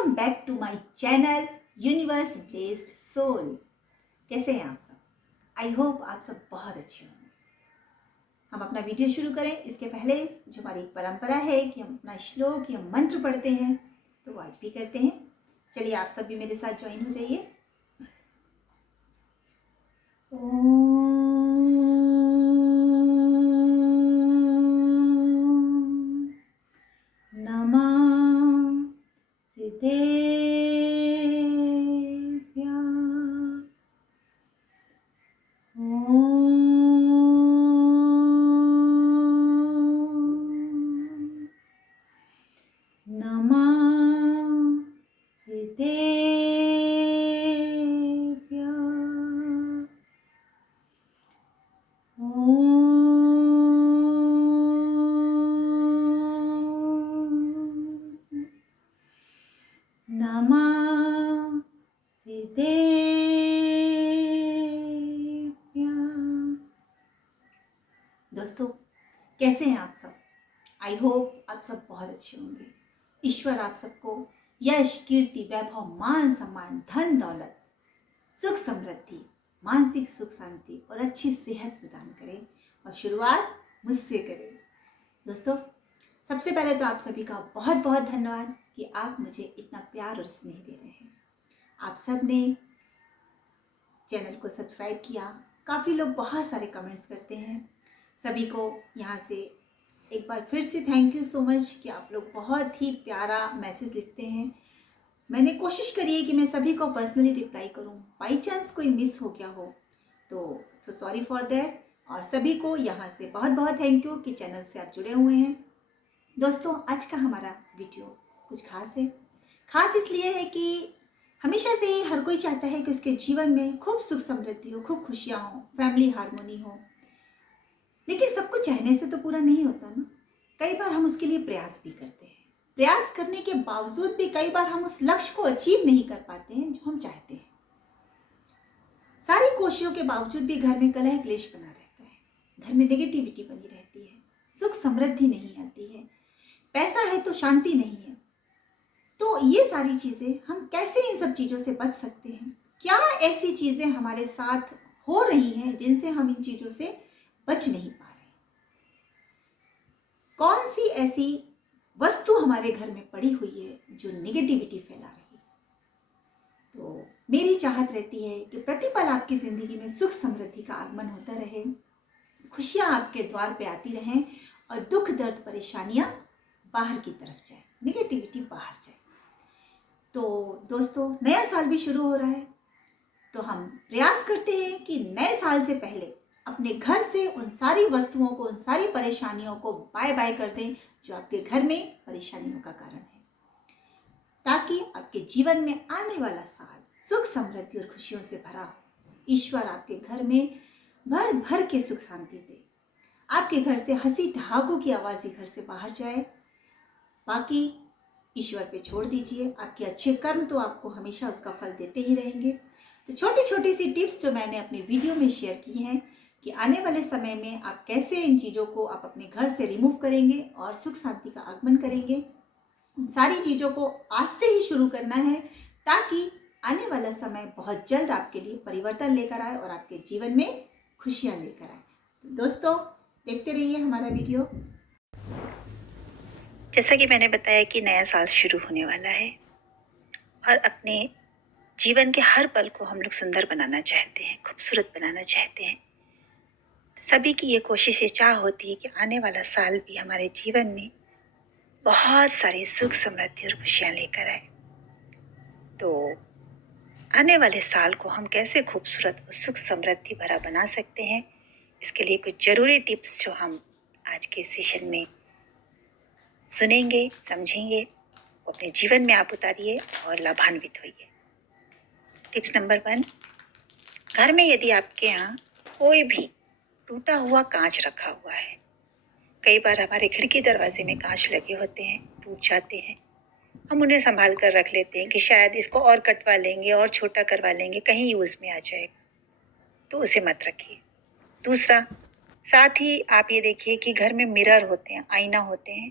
Welcome back to my channel universe blessed soul. कैसे हैं आप सब? आई होप आप सब बहुत अच्छे होंगे। हम अपना वीडियो शुरू करें इसके पहले जो हमारी एक परंपरा है कि हम अपना श्लोक या मंत्र पढ़ते हैं, तो वो आज भी करते हैं। चलिए आप सब भी मेरे साथ ज्वाइन हो जाइए। नमः सिद्धेभ्यः। नमः सिद्धेभ्यः। नमः सिद्धेभ्यः। दोस्तों, कैसे हैं आप सब? आई होप आप सब बहुत अच्छे होंगे। ईश्वर आप सबको यश, कीर्ति, वैभव, मान सम्मान, धन दौलत, सुख समृद्धि, मानसिक सुख शांति और अच्छी सेहत प्रदान करे। और शुरुआत मुझसे करें। दोस्तों, सबसे पहले तो आप सभी का बहुत बहुत धन्यवाद कि आप मुझे इतना प्यार और स्नेह दे रहे हैं। आप सब ने चैनल को सब्सक्राइब किया। काफ़ी लोग बहुत सारे कमेंट्स करते हैं। सभी को यहाँ से एक बार फिर से थैंक यू सो मच कि आप लोग बहुत ही प्यारा मैसेज लिखते हैं। मैंने कोशिश करी है कि मैं सभी को पर्सनली रिप्लाई करूं। बाई चांस कोई मिस हो गया हो तो सॉरी फॉर दैट। और सभी को यहाँ से बहुत बहुत थैंक यू कि चैनल से आप जुड़े हुए हैं। दोस्तों, आज का हमारा वीडियो कुछ खास है। खास इसलिए है कि हमेशा से ही हर कोई चाहता है कि उसके जीवन में खूब सुख समृद्धि हो, खूब खुशियाँ हो, फैमिली हारमोनी हो। लेकिन सब कुछ चाहने से तो पूरा नहीं होता ना। कई बार हम उसके लिए प्रयास भी करते हैं। प्रयास करने के बावजूद भी कई बार हम उस लक्ष्य को अचीव नहीं कर पाते हैं जो हम चाहते हैं। सारी कोशिशों के बावजूद भी घर में कलह क्लेश बना रहता है, घर में नेगेटिविटी बनी रहती है, सुख समृद्धि नहीं आती है, पैसा है तो शांति नहीं है। तो ये सारी चीजें, हम कैसे इन सब चीजों से बच सकते हैं? क्या ऐसी चीजें हमारे साथ हो रही हैं जिनसे हम इन चीजों से बच नहीं पा रहे? कौन सी ऐसी वस्तु हमारे घर में पड़ी हुई है जो नेगेटिविटी फैला रही है? तो मेरी चाहत रहती है कि प्रतिपल आपकी जिंदगी में सुख समृद्धि का आगमन होता रहे, खुशियां आपके द्वार पे आती रहें और दुख दर्द परेशानियां बाहर की तरफ जाए, नेगेटिविटी बाहर जाए। तो दोस्तों, नया साल भी शुरू हो रहा है, तो हम प्रयास करते हैं कि नए साल से पहले अपने घर से उन सारी वस्तुओं को, उन सारी परेशानियों को बाय बाय कर दें जो आपके घर में परेशानियों का कारण है, ताकि आपके जीवन में आने वाला साल सुख समृद्धि और खुशियों से भरा हो। ईश्वर आपके घर में भर भर के सुख शांति दे। आपके घर से हंसी ठहाकों की आवाज ही घर से बाहर जाए। बाकी ईश्वर पे छोड़ दीजिए। आपके अच्छे कर्म तो आपको हमेशा उसका फल देते ही रहेंगे। तो छोटी छोटी सी टिप्स जो मैंने अपने वीडियो में शेयर की हैं कि आने वाले समय में आप कैसे इन चीज़ों को आप अपने घर से रिमूव करेंगे और सुख शांति का आगमन करेंगे। उन सारी चीज़ों को आज से ही शुरू करना है, ताकि आने वाला समय बहुत जल्द आपके लिए परिवर्तन लेकर आए और आपके जीवन में खुशियाँ लेकर आए। तो दोस्तों, देखते रहिए हमारा वीडियो। जैसा कि मैंने बताया कि नया साल शुरू होने वाला है और अपने जीवन के हर पल को हम लोग सुंदर बनाना चाहते हैं, खूबसूरत बनाना चाहते हैं। सभी की ये कोशिश, ये चाह होती है कि आने वाला साल भी हमारे जीवन में बहुत सारी सुख समृद्धि और खुशियाँ लेकर आए। तो आने वाले साल को हम कैसे खूबसूरत और सुख समृद्धि भरा बना सकते हैं, इसके लिए कुछ ज़रूरी टिप्स जो हम आज के सेशन में सुनेंगे, समझेंगे, वो अपने जीवन में आप उतारिए और लाभान्वित होइए। टिप्स नंबर 1, घर में यदि आपके यहाँ कोई भी टूटा हुआ कांच रखा हुआ है, कई बार हमारे खिड़की दरवाजे में कांच लगे होते हैं, टूट जाते हैं, हम उन्हें संभाल कर रख लेते हैं कि शायद इसको और कटवा लेंगे और छोटा करवा लेंगे, कहीं यूज़ में आ जाएगा, तो उसे मत रखिए। दूसरा, साथ ही आप ये देखिए कि घर में मिरर होते हैं, आईना होते हैं,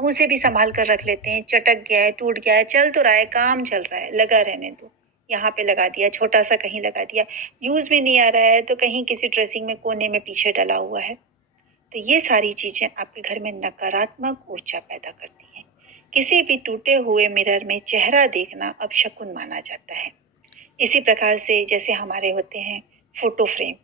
हम उसे भी संभाल कर रख लेते हैं। चटक गया है, टूट गया है, चल तो रहा है, काम चल रहा है, लगा रहने दो। यहाँ पे लगा दिया, छोटा सा कहीं लगा दिया, यूज में नहीं आ रहा है तो कहीं किसी ड्रेसिंग में कोने में पीछे डला हुआ है। तो ये सारी चीजें आपके घर में नकारात्मक ऊर्जा पैदा करती हैं। किसी भी टूटे हुए मिरर में चेहरा देखना अपशकुन माना जाता है। इसी प्रकार से जैसे हमारे होते हैं फोटो फ्रेम,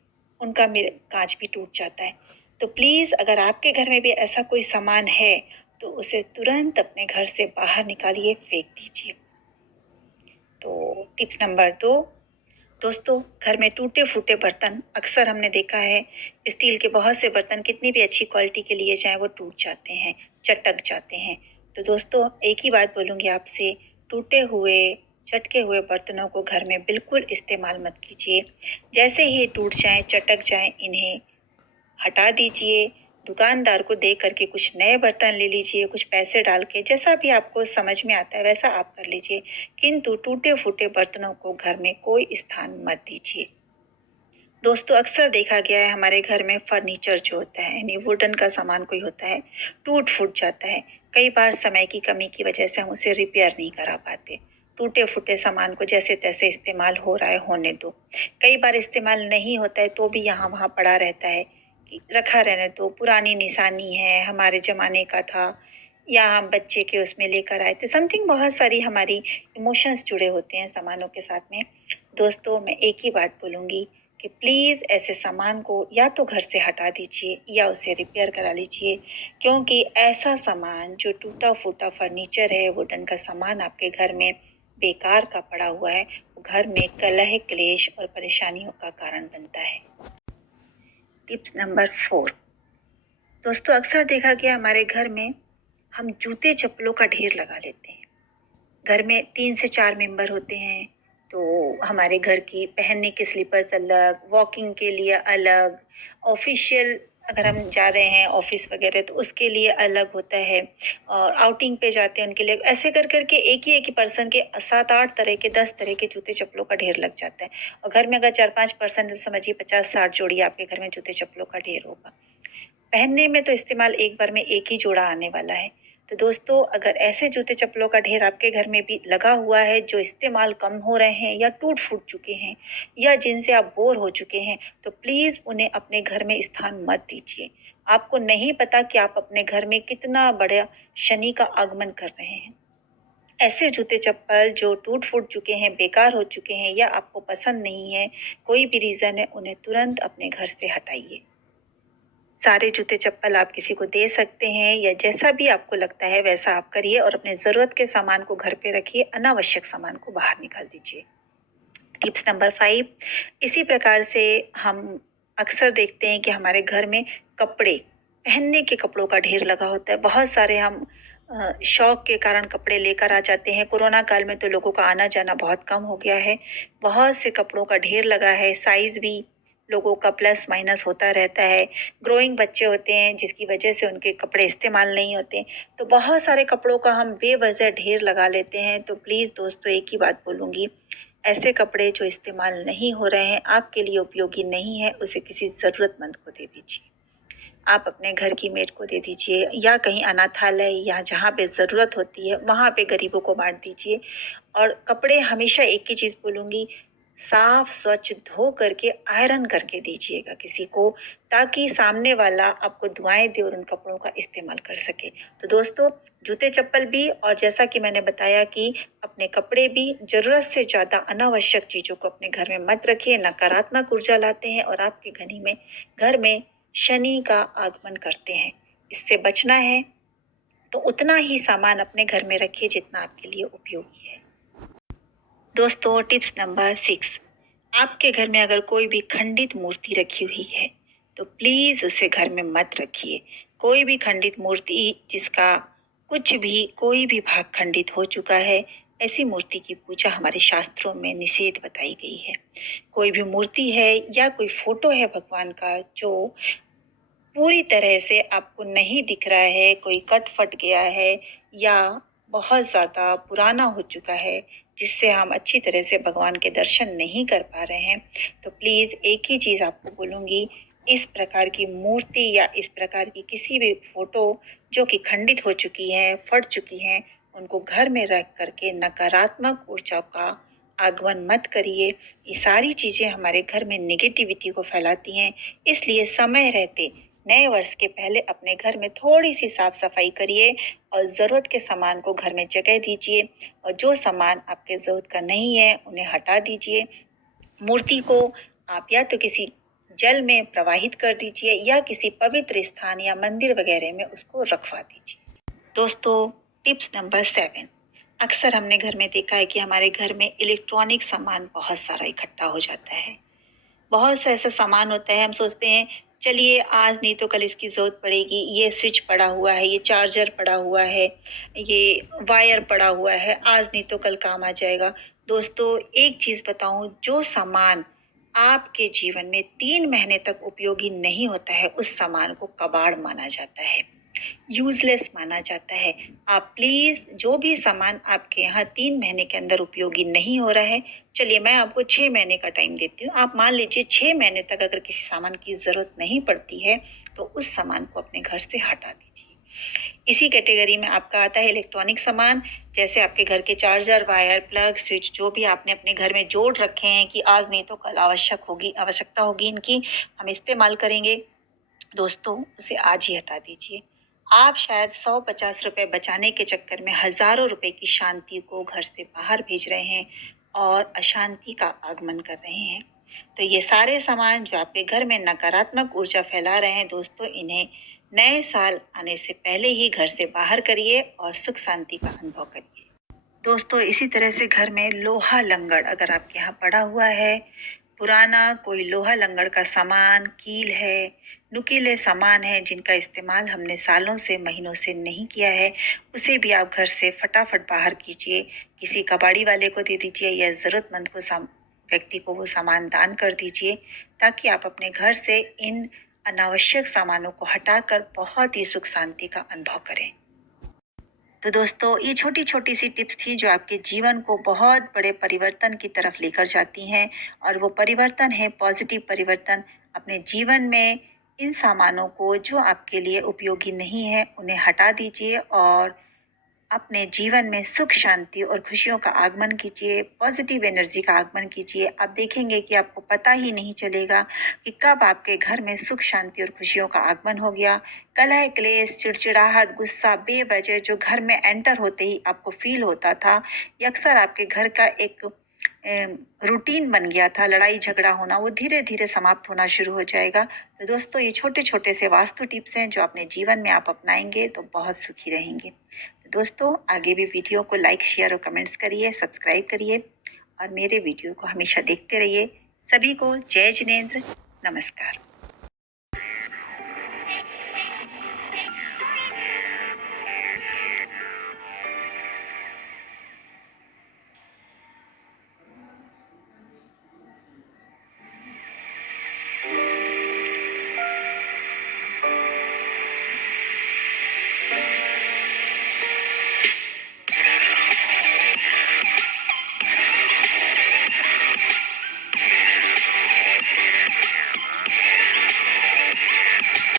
उनका मिरर कांच भी टूट जाता है। तो प्लीज अगर आपके घर में भी ऐसा कोई सामान है तो उसे तुरंत अपने घर से बाहर निकालिए, फेंक दीजिए। तो टिप्स नंबर 2, दोस्तों, घर में टूटे फूटे बर्तन अक्सर हमने देखा है। स्टील के बहुत से बर्तन कितनी भी अच्छी क्वालिटी के लिए जाएं वो टूट जाते हैं, चटक जाते हैं। तो दोस्तों, एक ही बात बोलूँगी आपसे, टूटे हुए चटके हुए बर्तनों को घर में बिल्कुल इस्तेमाल मत कीजिए। जैसे ही टूट जाएं, चटक जाएं, इन्हें हटा दीजिए। दुकानदार को दे करके कुछ नए बर्तन ले लीजिए, कुछ पैसे डाल के, जैसा भी आपको समझ में आता है वैसा आप कर लीजिए, किंतु टूटे फूटे बर्तनों को घर में कोई स्थान मत दीजिए। दोस्तों, अक्सर देखा गया है हमारे घर में फर्नीचर जो होता है, यानी वुडन का सामान कोई होता है, टूट फूट जाता है। कई बार समय की कमी की वजह से हम उसे रिपेयर नहीं करा पाते। टूटे फूटे सामान को जैसे तैसे इस्तेमाल हो रहा है, होने दो। कई बार इस्तेमाल नहीं होता है तो भी यहाँ वहाँ पड़ा रहता है कि रखा रहने दो, पुरानी निशानी है, हमारे ज़माने का था, या हम बच्चे के उसमें लेकर आए थे, समथिंग। बहुत सारी हमारी इमोशंस जुड़े होते हैं सामानों के साथ में। दोस्तों, मैं एक ही बात बोलूँगी कि प्लीज़ ऐसे सामान को या तो घर से हटा दीजिए या उसे रिपेयर करा लीजिए, क्योंकि ऐसा सामान जो टूटा फूटा फर्नीचर है, वुडन का सामान आपके घर में बेकार का पड़ा हुआ है, वो घर में कलह, क्लेश और परेशानियों का कारण बनता है। टिप्स नंबर 4, दोस्तों, अक्सर देखा गया हमारे घर में हम जूते चप्पलों का ढेर लगा लेते हैं। घर में 3 से 4 मेंबर होते हैं तो हमारे घर की पहनने के स्लीपर्स अलग, वॉकिंग के लिए अलग, ऑफिशियल अगर हम जा रहे हैं ऑफिस वगैरह तो उसके लिए अलग होता है, और आउटिंग पे जाते हैं उनके लिए, ऐसे कर करके एक ही पर्सन के 7-8 तरह के, 10 तरह के जूते चप्पलों का ढेर लग जाता है। और घर में अगर 4-5 पर्सन, समझिए 50-60 जोड़ी आपके घर में जूते चप्पलों का ढेर होगा। पहनने में तो इस्तेमाल एक बार में एक ही जोड़ा आने वाला है। तो दोस्तों, अगर ऐसे जूते चप्पलों का ढेर आपके घर में भी लगा हुआ है जो इस्तेमाल कम हो रहे हैं या टूट फूट चुके हैं या जिनसे आप बोर हो चुके हैं, तो प्लीज उन्हें अपने घर में स्थान मत दीजिए। आपको नहीं पता कि आप अपने घर में कितना बड़ा शनि का आगमन कर रहे हैं। ऐसे जूते चप्पल जो टूट फूट चुके हैं, बेकार हो चुके हैं या आपको पसंद नहीं है, कोई भी रीजन है, उन्हें तुरंत अपने घर से हटाइए। सारे जूते चप्पल आप किसी को दे सकते हैं या जैसा भी आपको लगता है वैसा आप करिए, और अपने ज़रूरत के सामान को घर पे रखिए, अनावश्यक सामान को बाहर निकाल दीजिए। टिप्स नंबर 5, इसी प्रकार से हम अक्सर देखते हैं कि हमारे घर में कपड़े, पहनने के कपड़ों का ढेर लगा होता है। बहुत सारे हम शौक के कारण कपड़े लेकर आ जाते हैं। कोरोना काल में तो लोगों का आना जाना बहुत कम हो गया है। बहुत से कपड़ों का ढेर लगा है, साइज भी लोगों का प्लस माइनस होता रहता है। ग्रोइंग बच्चे होते हैं जिसकी वजह से उनके कपड़े इस्तेमाल नहीं होते, तो बहुत सारे कपड़ों का हम बेवजह ढेर लगा लेते हैं। तो प्लीज़ दोस्तों, एक ही बात बोलूँगी, ऐसे कपड़े जो इस्तेमाल नहीं हो रहे हैं, आपके लिए उपयोगी नहीं है, उसे किसी ज़रूरतमंद को दे दीजिए। आप अपने घर की मेड को दे दीजिए या कहीं अनाथालय या जहाँ पे ज़रूरत होती है वहाँ पे गरीबों को बांट दीजिए। और कपड़े हमेशा एक ही चीज़ बोलूँगी, साफ स्वच्छ धो करके आयरन करके दीजिएगा किसी को, ताकि सामने वाला आपको दुआएं दे और उन कपड़ों का इस्तेमाल कर सके। तो दोस्तों, जूते चप्पल भी, और जैसा कि मैंने बताया कि अपने कपड़े भी, ज़रूरत से ज़्यादा अनावश्यक चीज़ों को अपने घर में मत रखिए। नकारात्मक ऊर्जा लाते हैं और आपके घर में शनि का आगमन करते हैं। इससे बचना है तो उतना ही सामान अपने घर में रखिए जितना आपके लिए उपयोगी है। दोस्तों, टिप्स नंबर 6, आपके घर में अगर कोई भी खंडित मूर्ति रखी हुई है तो प्लीज उसे घर में मत रखिए। कोई भी खंडित मूर्ति जिसका कोई भी भाग खंडित हो चुका है, ऐसी मूर्ति की पूजा हमारे शास्त्रों में निषेध बताई गई है। कोई भी मूर्ति है या कोई फोटो है भगवान का जो पूरी तरह से आपको नहीं दिख रहा है, कोई कट फट गया है या बहुत ज़्यादा पुराना हो चुका है, जिससे हम अच्छी तरह से भगवान के दर्शन नहीं कर पा रहे हैं, तो प्लीज़ एक ही चीज़ आपको बोलूँगी, इस प्रकार की मूर्ति या इस प्रकार की किसी भी फोटो जो कि खंडित हो चुकी है, फट चुकी है, उनको घर में रख करके नकारात्मक ऊर्जा का आगमन मत करिए। ये सारी चीज़ें हमारे घर में नेगेटिविटी को फैलाती हैं। इसलिए समय रहते नए वर्ष के पहले अपने घर में थोड़ी सी साफ सफाई करिए और ज़रूरत के सामान को घर में जगह दीजिए और जो सामान आपके ज़रूरत का नहीं है उन्हें हटा दीजिए। मूर्ति को आप या तो किसी जल में प्रवाहित कर दीजिए या किसी पवित्र स्थान या मंदिर वगैरह में उसको रखवा दीजिए। दोस्तों, टिप्स नंबर 7, अक्सर हमने घर में देखा है कि हमारे घर में इलेक्ट्रॉनिक सामान बहुत सारा इकट्ठा हो जाता है। बहुत सा ऐसा सामान होता है, हम सोचते हैं चलिए आज नहीं तो कल इसकी ज़रूरत पड़ेगी, ये स्विच पड़ा हुआ है, ये चार्जर पड़ा हुआ है, ये वायर पड़ा हुआ है, आज नहीं तो कल काम आ जाएगा। दोस्तों, एक चीज़ बताऊं, जो सामान आपके जीवन में 3 महीने तक उपयोगी नहीं होता है उस सामान को कबाड़ माना जाता है, यूजलेस माना जाता है। आप प्लीज जो भी सामान आपके यहाँ 3 महीने के अंदर उपयोगी नहीं हो रहा है, चलिए मैं आपको 6 महीने का टाइम देती हूँ, आप मान लीजिए 6 महीने तक अगर किसी सामान की जरूरत नहीं पड़ती है तो उस सामान को अपने घर से हटा दीजिए। इसी कैटेगरी में आपका आता है इलेक्ट्रॉनिक सामान, जैसे आपके घर के चार्जर, वायर, प्लग, स्विच जो भी आपने अपने घर में जोड़ रखे हैं कि आज नहीं तो कल आवश्यकता होगी इनकी, हम इस्तेमाल करेंगे। दोस्तों, उसे आज ही हटा दीजिए। आप शायद 100-50 रुपए बचाने के चक्कर में हजारों रुपए की शांति को घर से बाहर भेज रहे हैं और अशांति का आगमन कर रहे हैं। तो ये सारे सामान जो आपके घर में नकारात्मक ऊर्जा फैला रहे हैं, दोस्तों, इन्हें नए साल आने से पहले ही घर से बाहर करिए और सुख शांति का अनुभव करिए। दोस्तों, इसी तरह से घर में लोहा लंगड़ अगर आपके यहाँ पड़ा हुआ है, पुराना कोई लोहा लंगड़ का सामान, कील है, नुकीले सामान है जिनका इस्तेमाल हमने सालों से, महीनों से नहीं किया है, उसे भी आप घर से फटाफट बाहर कीजिए, किसी कबाड़ी वाले को दे दीजिए या ज़रूरतमंद व्यक्ति को वो सामान दान कर दीजिए, ताकि आप अपने घर से इन अनावश्यक सामानों को हटाकर बहुत ही सुख शांति का अनुभव करें। तो दोस्तों, ये छोटी छोटी सी टिप्स थी जो आपके जीवन को बहुत बड़े परिवर्तन की तरफ लेकर जाती हैं, और वो परिवर्तन है पॉजिटिव परिवर्तन। अपने जीवन में इन सामानों को जो आपके लिए उपयोगी नहीं है उन्हें हटा दीजिए और अपने जीवन में सुख शांति और खुशियों का आगमन कीजिए, पॉजिटिव एनर्जी का आगमन कीजिए। आप देखेंगे कि आपको पता ही नहीं चलेगा कि कब आपके घर में सुख शांति और खुशियों का आगमन हो गया। कलह क्लेश, चिड़चिड़ाहट, गुस्सा बेवजह जो घर में एंटर होते ही आपको फील होता था, ये अक्सर आपके घर का एक रूटीन बन गया था, लड़ाई झगड़ा होना, वो धीरे धीरे समाप्त होना शुरू हो जाएगा। तो दोस्तों, ये छोटे छोटे से वास्तु टिप्स हैं जो अपने जीवन में आप अपनाएंगे तो बहुत सुखी रहेंगे। तो दोस्तों, आगे भी वीडियो को लाइक, शेयर और कमेंट्स करिए, सब्सक्राइब करिए और मेरे वीडियो को हमेशा देखते रहिए। सभी को जय जिनेंद्र, नमस्कार।